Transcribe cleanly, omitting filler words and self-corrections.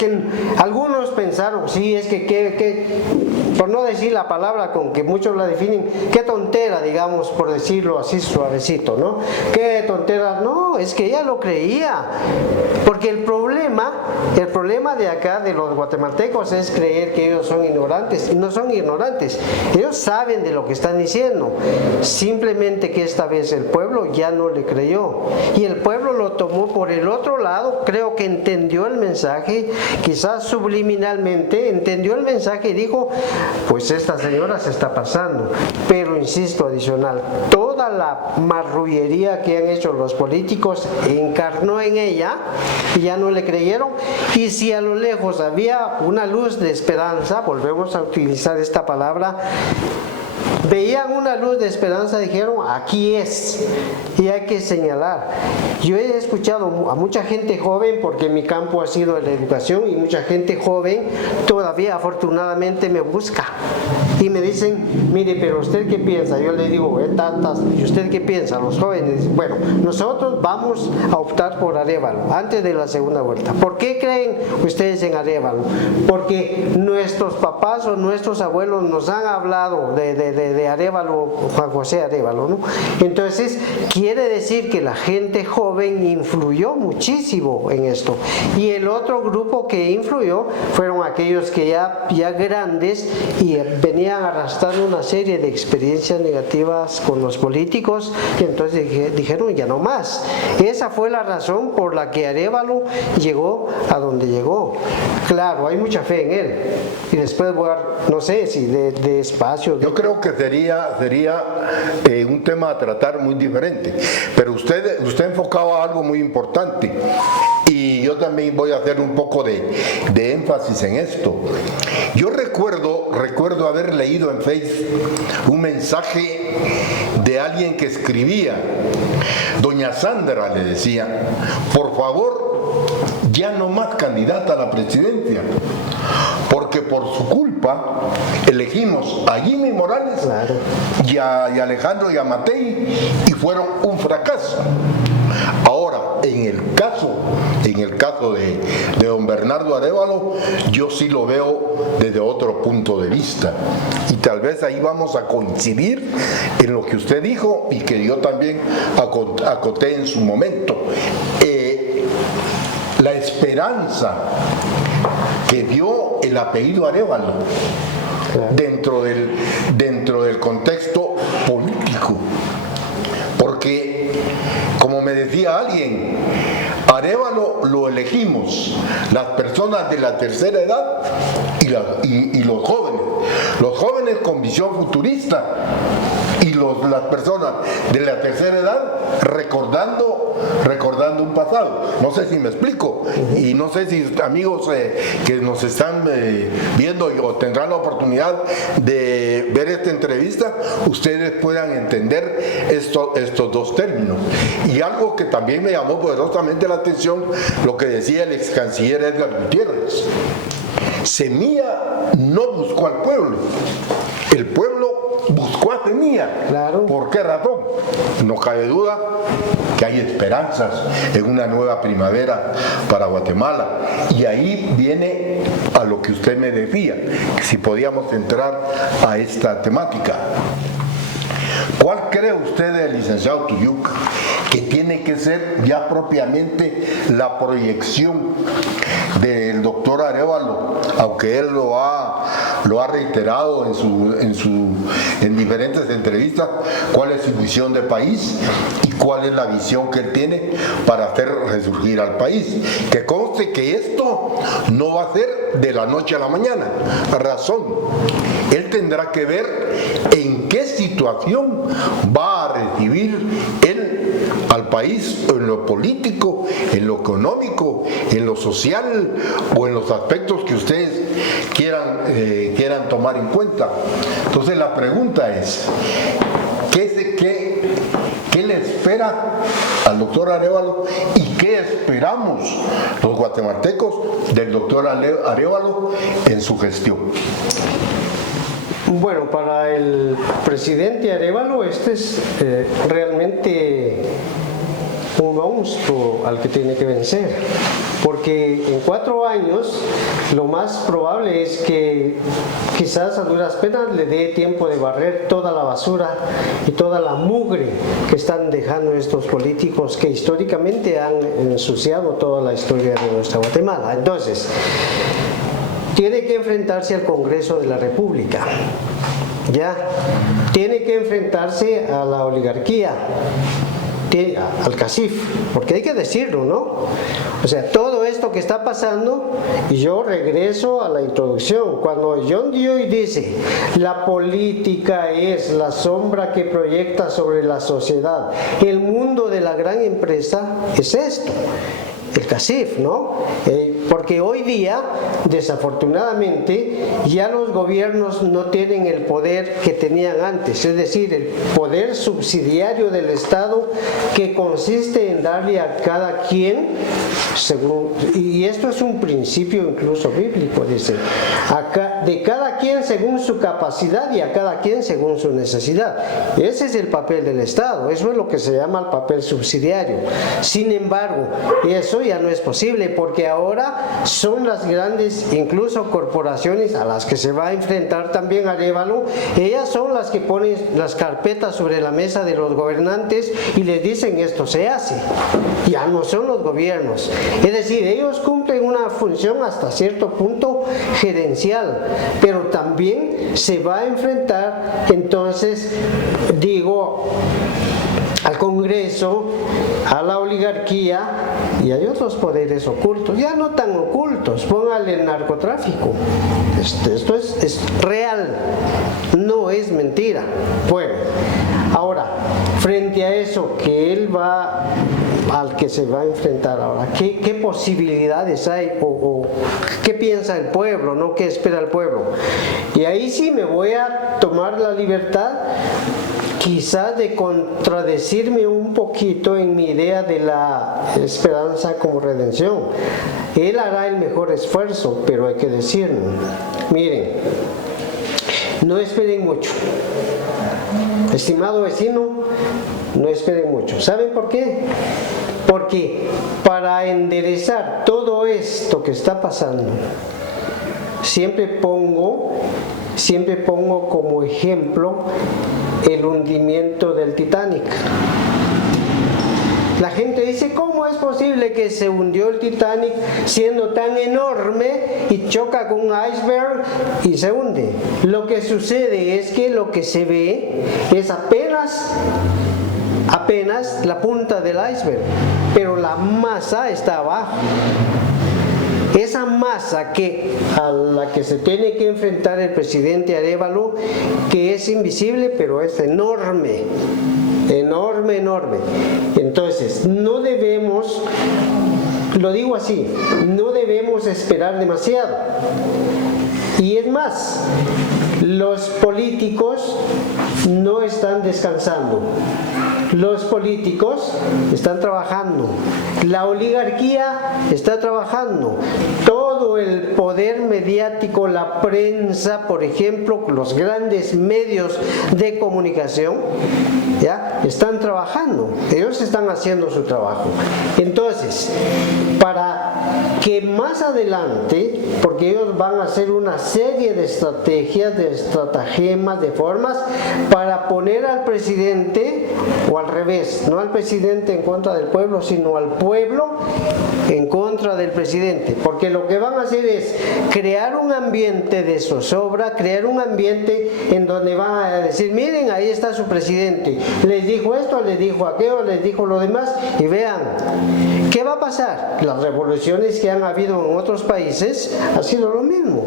que algunos pensaron, sí, es que por no decir la palabra con que muchos la definen, qué tontera, digamos, por decirlo así suavecito, ¿no? Qué tontera, no, es que ella lo creía, porque el problema de acá, de los guatemaltecos, es creer que ellos son ignorantes, y no son ignorantes, ellos saben de lo que están diciendo, simplemente que esta vez el pueblo ya no le creyó, y el pueblo lo tomó por el otro lado, creo que entendió el mensaje, quizás subliminalmente entendió el mensaje y dijo, pues esta señora se está pasando, pero insisto, adicional, toda la marrullería que han hecho los políticos encarnó en ella y ya no le creyeron, y si a lo lejos había una luz de esperanza, volvemos a utilizar esta palabra, veían una luz de esperanza, dijeron, aquí es, y hay que señalar. Yo he escuchado a mucha gente joven, porque mi campo ha sido la educación, y mucha gente joven todavía afortunadamente me busca y me dicen, mire, pero ¿usted qué piensa? Yo le digo, ¿y usted qué piensa? Los jóvenes, bueno, nosotros vamos a optar por Arévalo antes de la segunda vuelta. ¿Por qué creen ustedes en Arévalo? Porque nuestros papás o nuestros abuelos nos han hablado de Arévalo, Juan José Arévalo, ¿no? Entonces, quiere decir que la gente joven influyó muchísimo en esto. Y el otro grupo que influyó fueron aquellos que ya grandes y venían arrastrando una serie de experiencias negativas con los políticos, y entonces dijeron, ya no más. Esa fue la razón por la que Arévalo llegó a donde llegó. Claro, hay mucha fe en él. Y después voy a, no sé si de espacio. Yo creo que sería un tema a tratar muy diferente, pero usted enfocaba algo muy importante, y yo también voy a hacer un poco de énfasis en esto. Yo recuerdo haber leído en Facebook un mensaje de alguien que escribía, doña Sandra le decía, por favor, ya no más candidata a la presidencia, porque por su culpa elegimos a Jimmy Morales, claro, y a Alejandro Yamatei, y fueron un fracaso. Ahora, en el caso de don Bernardo Arévalo, yo sí lo veo desde otro punto de vista, y tal vez ahí vamos a coincidir en lo que usted dijo y que yo también acoté en su momento. La esperanza que dio el apellido Arévalo dentro del contexto político, porque, como me decía alguien, Arévalo lo elegimos las personas de la tercera edad y los jóvenes con visión futurista, y las personas de la tercera edad recordando un pasado. No sé si me explico, y no sé si amigos que nos están viendo o tendrán la oportunidad de ver esta entrevista, ustedes puedan entender estos dos términos. Y algo que también me llamó poderosamente la atención, lo que decía el ex canciller Edgar Gutiérrez: Semilla no buscó al pueblo, el pueblo buscó a Semilla. Claro. ¿Por qué razón? No cabe duda que hay esperanzas en una nueva primavera para Guatemala, y ahí viene a lo que usted me decía, que si podíamos entrar a esta temática. ¿Cuál cree usted, licenciado Tuyuk, que tiene que ser ya propiamente la proyección del doctor Arévalo, aunque él lo ha reiterado en diferentes entrevistas? ¿Cuál es su visión de país y cuál es la visión que él tiene para hacer resurgir al país? Que conste que esto no va a ser de la noche a la mañana. Razón, él tendrá que ver en qué situación va a recibir él al país, en lo político, en lo económico, en lo social, o en los aspectos que ustedes quieran tomar en cuenta. Entonces la pregunta es, ¿qué le espera al doctor Arévalo, y qué esperamos los guatemaltecos del doctor Arévalo en su gestión? Bueno, para el presidente Arévalo, este es realmente un monstruo al que tiene que vencer, porque en 4 años lo más probable es que quizás a duras penas le dé tiempo de barrer toda la basura y toda la mugre que están dejando estos políticos que históricamente han ensuciado toda la historia de nuestra Guatemala. Entonces, tiene que enfrentarse al Congreso de la República, ¿ya? Tiene que enfrentarse a la oligarquía, al CACIF, porque hay que decirlo, ¿no? O sea, todo esto que está pasando, y yo regreso a la introducción, cuando John Dewey dice, la política es la sombra que proyecta sobre la sociedad, el mundo de la gran empresa es esto, el CACIF, ¿no? Porque hoy día, desafortunadamente, ya los gobiernos no tienen el poder que tenían antes, es decir, el poder subsidiario del Estado que consiste en darle a cada quien, y esto es un principio incluso bíblico, dice, de cada quien según su capacidad y a cada quien según su necesidad. Ese es el papel del Estado, eso es lo que se llama el papel subsidiario. Sin embargo, eso ya no es posible, porque ahora son las grandes, incluso corporaciones a las que se va a enfrentar también Arévalo, ellas son las que ponen las carpetas sobre la mesa de los gobernantes y les dicen esto se hace, ya no son los gobiernos, es decir, ellos cumplen una función hasta cierto punto gerencial, pero también se va a enfrentar entonces, digo, al Congreso, a la oligarquía, y hay otros poderes ocultos, ya no tan ocultos, póngale el narcotráfico. Esto es real, no es mentira. Bueno, ahora, frente a eso que él va, al que se va a enfrentar ahora, ¿qué posibilidades hay o qué piensa el pueblo, ¿no? ¿Qué espera el pueblo? Y ahí sí me voy a tomar la libertad quizás de contradecirme un poquito en mi idea de la esperanza como redención. Él hará el mejor esfuerzo, pero hay que decirlo. Miren, no esperen mucho. Estimado vecino, no esperen mucho. ¿Saben por qué? Porque para enderezar todo esto que está pasando, siempre pongo como ejemplo el hundimiento del Titanic. La gente dice, ¿cómo es posible que se hundió el Titanic siendo tan enorme y choca con un iceberg y se hunde? Lo que sucede es que lo que se ve es apenas la punta del iceberg, pero la masa está abajo. Esa masa a la que se tiene que enfrentar el presidente Arévalo, que es invisible, pero es enorme, enorme, enorme. Entonces, no debemos, lo digo así, no debemos esperar demasiado. Y es más, los políticos no están descansando. Los políticos están trabajando, la oligarquía está trabajando, todo el poder mediático, la prensa, por ejemplo, los grandes medios de comunicación, ¿ya? Están trabajando, ellos están haciendo su trabajo. Entonces, para que más adelante, porque ellos van a hacer una serie de estrategias, de estratagemas, de formas, para poner al presidente, o al revés, no al presidente en contra del pueblo, sino al pueblo en contra del presidente, porque lo que van a hacer es crear un ambiente de zozobra, crear un ambiente en donde van a decir, miren, ahí está su presidente, les dijo esto, les dijo aquello, les dijo lo demás, y vean, ¿qué va a pasar? Las revoluciones que han habido en otros países ha sido lo mismo.